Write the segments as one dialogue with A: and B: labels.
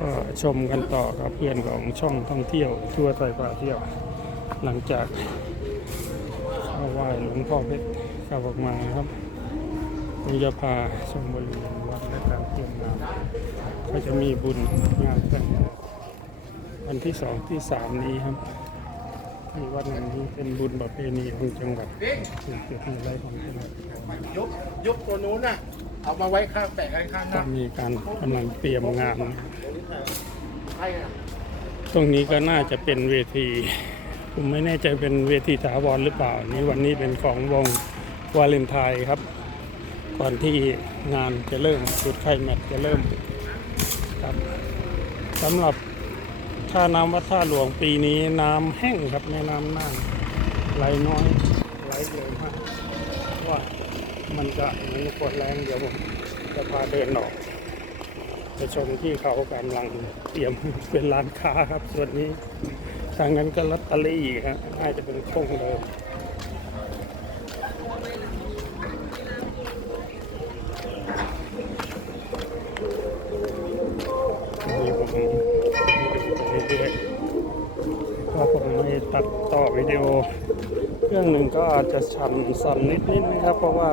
A: ก็ชมกันต่อครับเพื่อนของช่องท่องเที่ยวทั่วไทยพาเที่ยว หลังจากเข้าไหว้หลวงพ่อเพชรกลับออกมาครับผมจะพาชมบริเวณวัดและการเตรียมงานก็จะมีบุญงานแต่งวันที่สองที่สามนี้ครับที่วัดแห่งนี้เป็นบุญประเพณีของจังหวัดเป็นเกียรติไร่ของจังหวัด
B: ยกยกตัวนู้นน่ะ เอามาไว้ข้างแปะไว้ข้างห
A: ก็
B: น้า
A: มีการกำลังเตรียมงาน
B: ใช่อะ
A: ตรงนี้ก็น่าจะเป็นเวที ผมไม่แน่ใจเป็นเวทีถาวรหรือเปล่า นี่วันนี้เป็นของวงวาเลนไทน์ครับ ก่อนที่งานจะเริ่มจุดไข่แมทจะเริ่มครับสำหรับท่าน้ำวัดท่าหลวงปีนี้น้ำแห้งครับแม่น้ำน่านไหลน้อยไหลเร็วมากเพราะว่า มันจะมันกดแรงเดี๋ยวผมจะพาเดินออกไปชมที่เขากำลังเตรียมเป็นร้านค้าครับ ส่วนนี้ทางนั้นก็ลอตเตอรี่ครับน่าจะเป็นคงเดิมนี่ผมเรื่อยๆก็ผมไม่ตัดต่อวิดีโอ เครื่องหนึ่งก็อาจจะชันสั่นนิดๆนะครับ เพราะว่า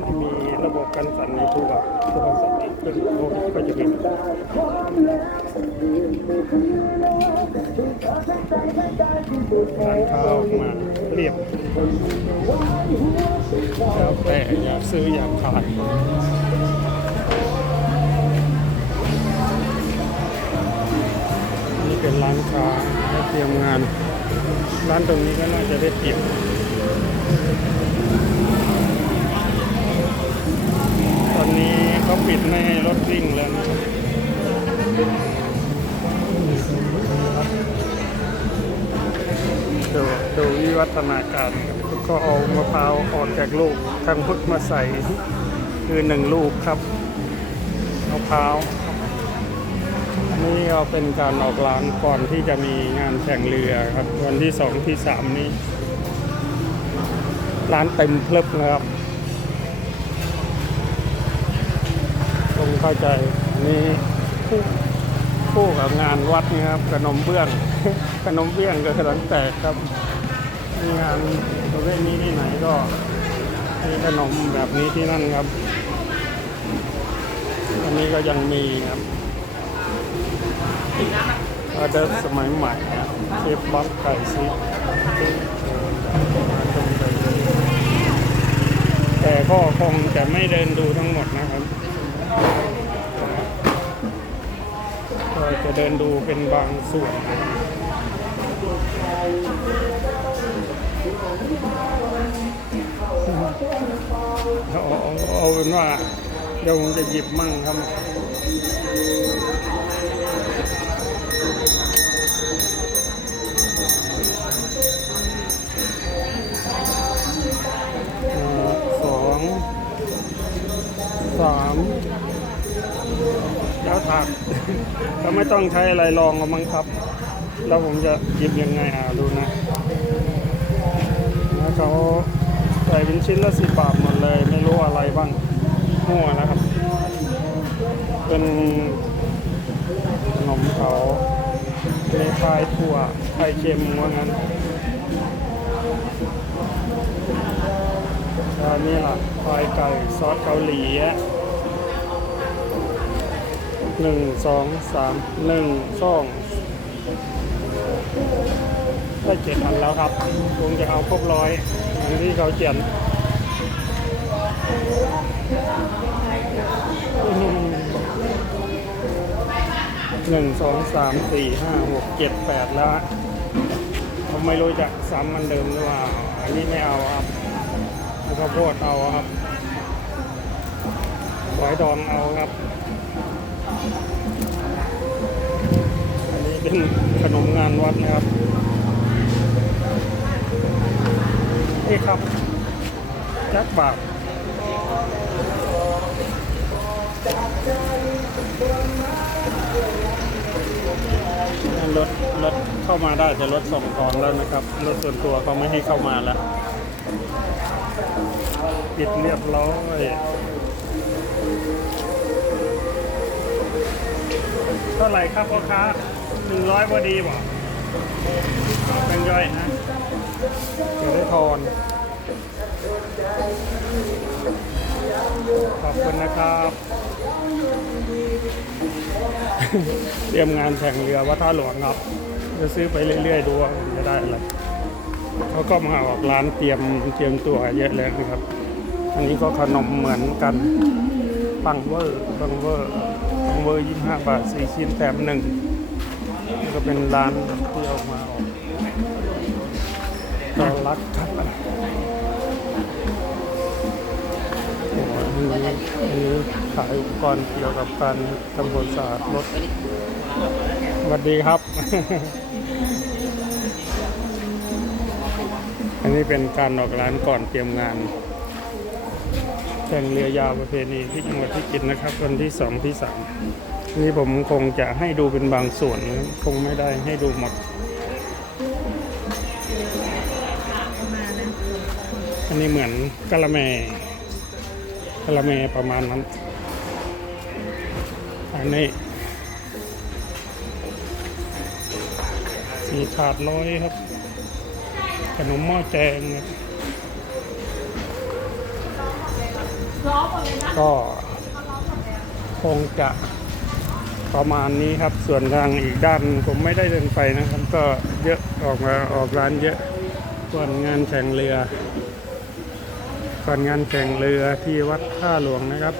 A: ไม่มีระบบกันสั่นในตัวโทรศัพท์อีกเครื่องโน้ตก็จะมีร้านค้าออกมาเรียบแล้วแต่อยากซื้ออยากขายนี่เป็นร้านค้าและเตรียมงาน ร้านตรงนี้ก็น่าจะได้เปรียบตอนนี้เขาปิดไม่ให้รถวิ่งแล้วนะดูดูวิวัฒนาการก็เอามะพร้าวออกจากลูกทางพุทธมาใส่ คือหนึ่งลูกครับมะพร้าว นนี้เอาเป็นการออกร้านก่อนที่จะมีงานแข่งเรือครับ วันที่สองที่สามนี้ ร้านเต็มเพลิบนะครับผมเข้าใจอันนี้คู่คู่กับงานวัดนะครับขนมเบื้องขนมเบื้องก็กำลังแตกครับ งานประเภทนี้ที่ไหนก็มีขนมแบบนี้ที่นั่นครับอันนี้ก็ยังมีครับ ออเดอร์สมัยใหม่นะเคฟบ๊อบไก่ซิแต่ก็คงจะไม่เดินดูทั้งหมดนะครับก็จะเดินดูเป็นบางส่วนเอาเอาเป็นว่าเดี๋ยวผมจะหยิบมั่งครับามก็ไม่ต้องใช้อะไรลองก็มั้งครับ แล้วผมจะหยิบยังไงอ่าดูนะเขาใส่เป็นชิ้นละสิบบาทหมดเลย ไม่รู้อะไรบ้างมั่วนะครับ เป็นขนมเขาเลพายถั่วไข่เค็มว่างั้นแล้วนี่ล่ะพายไก่ซอสเกาหลีอะ หนึ่งสองสามหนึ่งสองได้เจ็ดอันแล้วครับคงจะเอาครบร้อยอย่างที่เขาเขียนหนึ่งสองสามสี่ห้าหกเจ็ดแปดแล้วฮะผมไม่รู้จะซ้ำมันเดิมหรือเปล่า อันนี้ไม่เอาครับแล้วโพดเอาครับไว้ดองเอาครับ เป็นขนมงานวัดนะครับ นี่ครับจักบาทรถรถเข้ามาได้แต่รถส่งของแล้วนะครับรถส่วนตัวเขาไม่ให้เข้ามาแล้วปิดเรียบร้อยเท่าไหร่ครับพ่อค้า หนึ่งร้อยพอดีบ่เป็นย่อยนะเดี๋ยวได้ทอนขอบคุณนะครับ เตรียมงานแข่งเรือวัดท่าหลวงครับ จะซื้อไปเรื่อยๆดูว่าจะได้อะไรเขาก็มาออกร้านเตรียมเตรียมตัวเยอะเลยนะครับ อันนี้ก็ขนมเหมือนกัน ปังเวอร์ปังเวอร์ปังเวอร์ยี่ห้าบาทสี่ชิ้นแถมหนึ่ง ก็เป็นร้านที่เอามาออกตอนรักครับโอ้โหอันนี้อันนี้ขายอุปกรณ์เกี่ยวกับการทำความสะอาดรถสวัสดีครับ อันนี้เป็นการออกร้านก่อนเตรียมงานแข่งเรือยาวประเพณีที่จังหวัดพิจิตรนะครับ วันที่สองที่สาม นี่ผมคงจะให้ดูเป็นบางส่วนครับคงไม่ได้ให้ดูหมด อันนี้เหมือนกะละแมกะละแมประมาณนั้น อันนี้สีถาดร้อยครับ ขนมหม้อแจงครับก็คงจะ ประมาณนี้ครับ ส่วนทางอีกด้านผมไม่ได้เดินไปนะครับ ก็เยอะออกมาออกร้านเยอะ ส่วนงานแข่งเรือ ส่วนงานแข่งเรือที่วัดท่าหลวงนะครับ